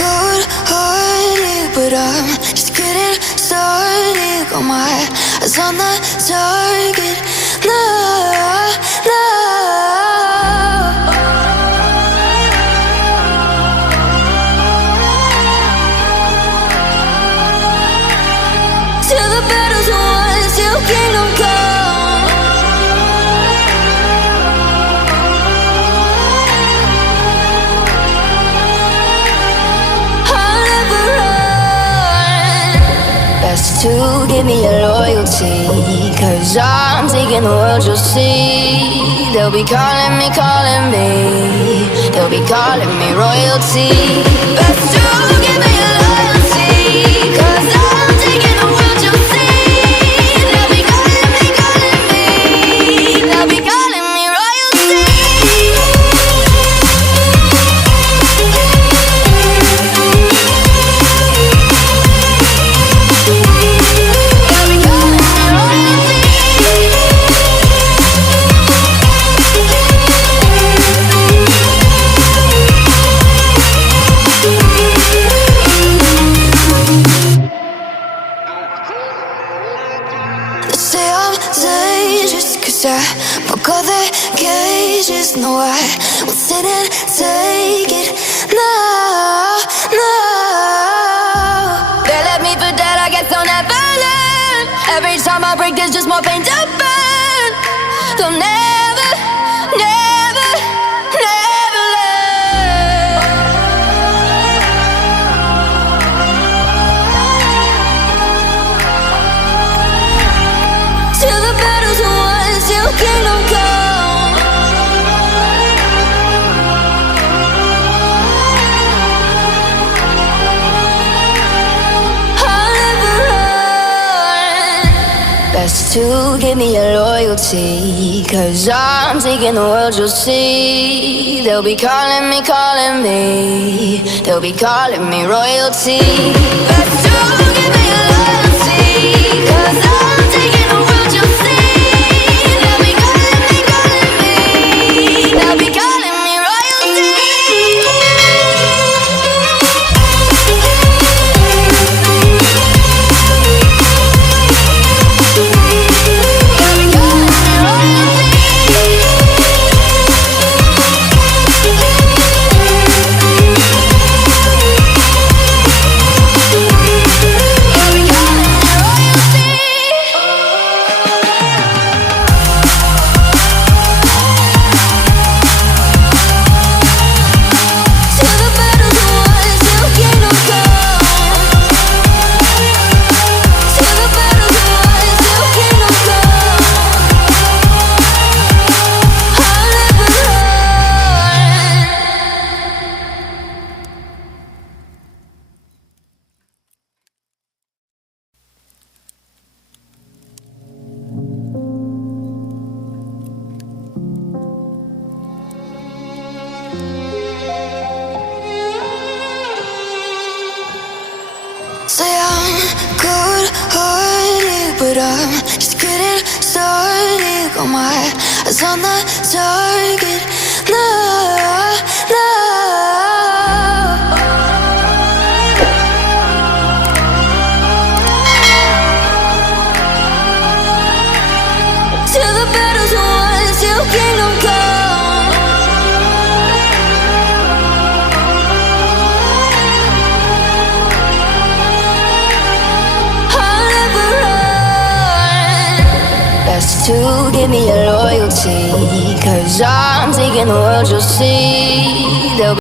good-hearted, but I'm just getting started. Got my eyes on the target. No, no. Till the battle's won, till kingdom come. I'll never run. Best to give me your loyalty, 'cause I'm taking the world, you'll see. They'll be calling me, they'll be calling me royalty. Best to give me your loyalty, 'cause I'm taking the world, you'll see. They'll be calling me, they'll be calling me royalty. Say I'm dangerous, 'cause I broke all the cages. No, I won't sit and take it. No, no. They left me for dead, I guess I'll never learn. Every time I break, there's just more pain to burn. They'll never, never, never learn. Till the battle's won, till kingdom come. I'll never run. Best to give me your loyalty, 'cause I'm taking the world, you'll see. They'll be calling me, they'll be calling me royalty. Best to give me your loyalty, 'cause I'm taking the world, you'll see. They'll be calling me, they'll be calling me royalty. Say I'm good-hearted, but I'm just getting started. Got my eyes on the target. No, no. Till the battle's won, till kingdom come. I'll never run. Best to give me your loyalty, 'cause I'm taking the world, you'll see. They'll